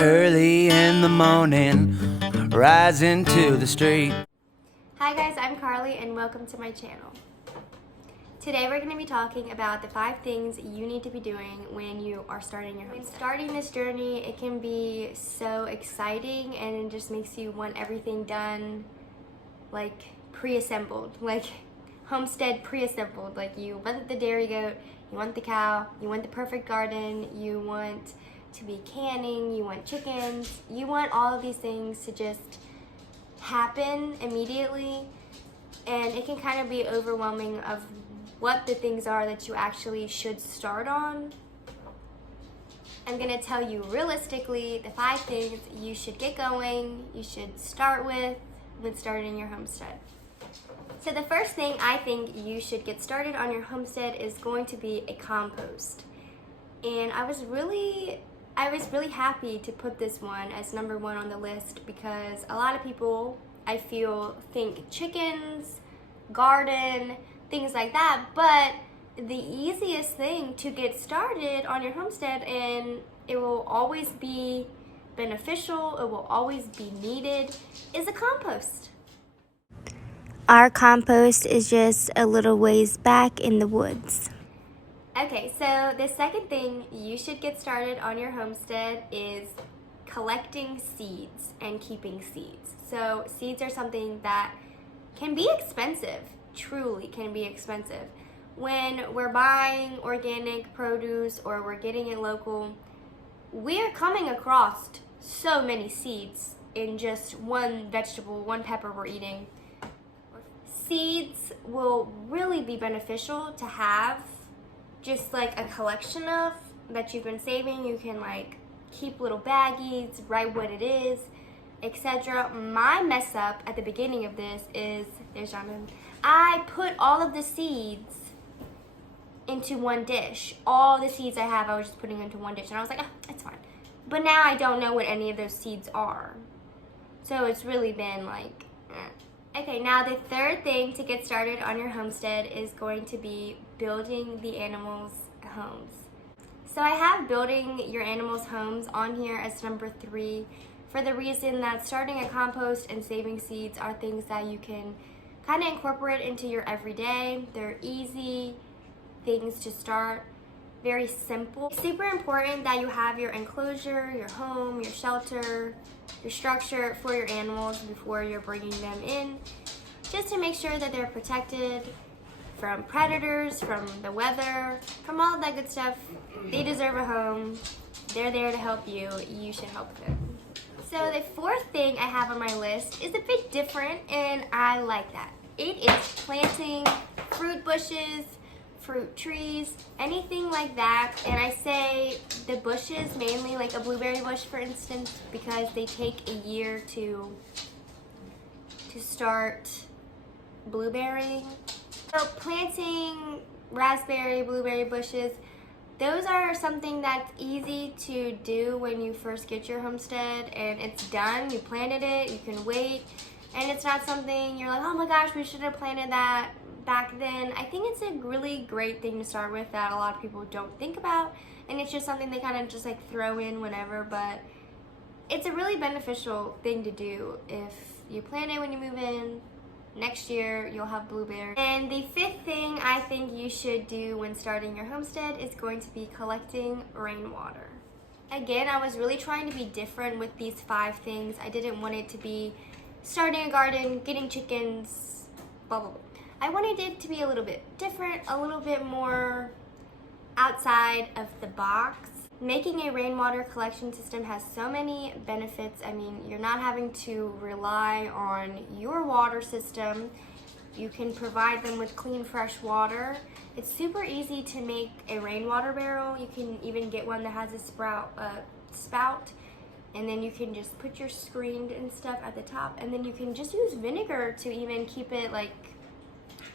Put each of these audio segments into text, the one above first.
Early in the morning, rising to the street. Hi guys, I'm Carly and welcome to my channel. Today we're going to be talking about the 5 things you need to be doing when you are starting your homestead. When starting this journey, it can be so exciting and it just makes you want everything done like pre-assembled, like homestead pre-assembled. Like you want the dairy goat, you want the cow, you want the perfect garden, you want to be canning, you want chickens, you want all of these things to just happen immediately, and it can kind of be overwhelming of what the things are that you actually should start on. I'm going to tell you realistically the 5 things you should get going, you should start with when starting your homestead. So the first thing I think you should get started on your homestead is going to be a compost. And I was really happy to put this one as number 1 on the list because a lot of people, I feel, think chickens, garden, things like that, but the easiest thing to get started on your homestead, and it will always be beneficial, it will always be needed, is a compost. Our compost is just a little ways back in the woods. Okay, so the second thing you should get started on your homestead is collecting seeds and keeping seeds. So seeds are something that can be expensive, truly can be expensive. When we're buying organic produce or we're getting it local, we're coming across so many seeds in just one vegetable, one pepper we're eating. Seeds will really be beneficial to have just like a collection of that you've been saving. You can like keep little baggies, write what it is, etc. My mess up at the beginning of this is, there's Jonathan, I put all of the seeds into one dish. All the seeds I have, I was just putting into one dish, and I was like, it's fine. But now I don't know what any of those seeds are. So it's really been like, Okay, now the third thing to get started on your homestead is going to be building the animals' homes. So I have building your animals' homes on here as number 3 for the reason that starting a compost and saving seeds are things that you can kind of incorporate into your everyday. They're easy things to start, very simple. It's super important that you have your enclosure, your home, your shelter, your structure for your animals before you're bringing them in, just to make sure that they're protected from predators, from the weather, from all of that good stuff. They deserve a home. They're there to help you. You should help them. So the 4th thing I have on my list is a bit different, and I like that. It is planting fruit bushes, fruit trees, anything like that. And I say the bushes, mainly like a blueberry bush for instance, because they take a year to start blueberrying. So planting raspberry, blueberry bushes, those are something that's easy to do when you first get your homestead and it's done. You planted it, you can wait, and it's not something you're like, oh my gosh, we should have planted that back then. I think it's a really great thing to start with that a lot of people don't think about, and it's just something they kind of just like throw in whenever, but it's a really beneficial thing to do. If you plant it when you move in, next year you'll have blueberries. And the 5th thing I think you should do when starting your homestead is going to be collecting rainwater. Again, I was really trying to be different with these 5 things. I didn't want it to be starting a garden, getting chickens, blah blah blah. I wanted it to be a little bit different, a little bit more outside of the box. Making a rainwater collection system has so many benefits. I mean, you're not having to rely on your water system. You can provide them with clean, fresh water. It's super easy to make a rainwater barrel. You can even get one that has a spout, and then you can just put your screen and stuff at the top, and then you can just use vinegar to even keep it like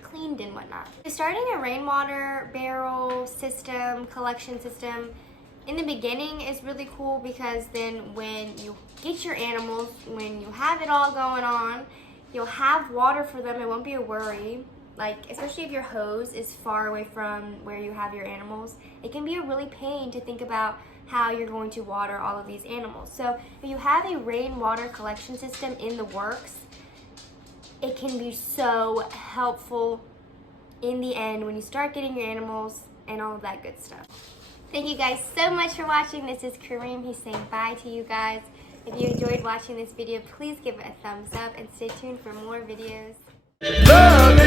cleaned and whatnot. Starting a rainwater barrel system, collection system, in the beginning is really cool because then when you get your animals, when you have it all going on, you'll have water for them. It won't be a worry. Like, especially if your hose is far away from where you have your animals, it can be a really pain to think about how you're going to water all of these animals. So if you have a rainwater collection system in the works, it can be so helpful in the end when you start getting your animals and all of that good stuff. Thank you guys so much for watching. This is Kareem. He's saying bye to you guys. If you enjoyed watching this video, please give it a thumbs up and stay tuned for more videos. Loving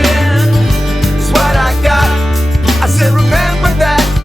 is what I got. I said, remember that.